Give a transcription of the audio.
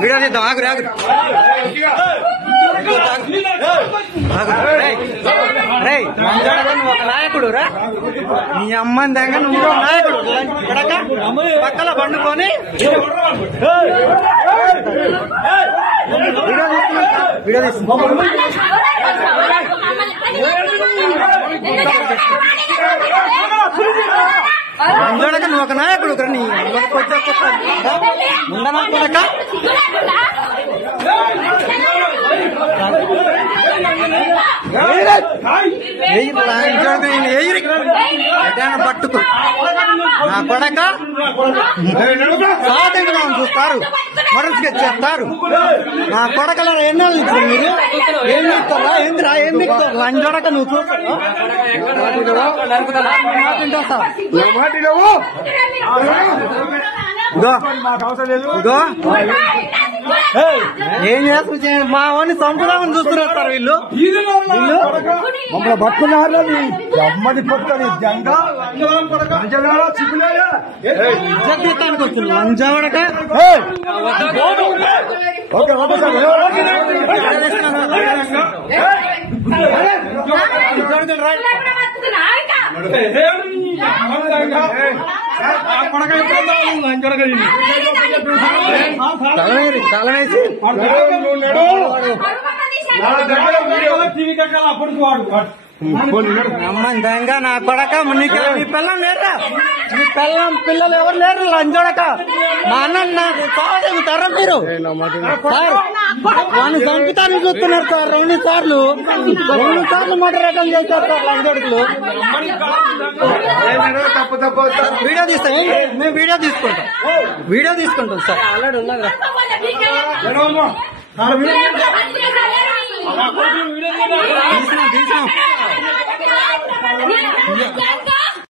Video తీద్దాం. ఆగురు నువ్వు ఒక నాయకుడు రా, నీ అమ్మని దగ్గర నువ్వు నాయకుడు పక్కల పండుకొని వీడియో తీస్తున్నా. అంజోడక నువ్వు ఒక నాయకుడు నీ ఉండమా కొడక పట్టుకు నా కొడక సాధన చూస్తారు, మనసుకి చేస్తారు. నా కొడకలో ఎన్నో మీరు ఏం చెప్తారా? ఏందిరా ఏం చెప్తారు? అంజోడక నువ్వు చూస్తావు ఏం చేస్తూ మా వాడిని చంపుదామని చూస్తున్నారు సార్ వీళ్ళు. మమ్మల్ని పట్టుకున్నారు అమ్మని కొట్టని తీస్తానికి వస్తుంది అంజావడక. తలవేసి అమ్మని దంగా నా కొడక. నీకు నీ పిల్లం లేరా? నీ పిల్లలు ఎవరు లేరు లంజోడక. మా అన్న నాకు సాగుతారా మీరు? వాళ్ళు చంపుతారని చూస్తున్నారు సార్. 2 సార్లు మోటరేటం చేశారు సార్ లంజోడకులు. వీడియో తీస్తాం, మేము వీడియో తీసుకుంటాం సార్. ఆల్రెడీ ఉన్నదా వీడియో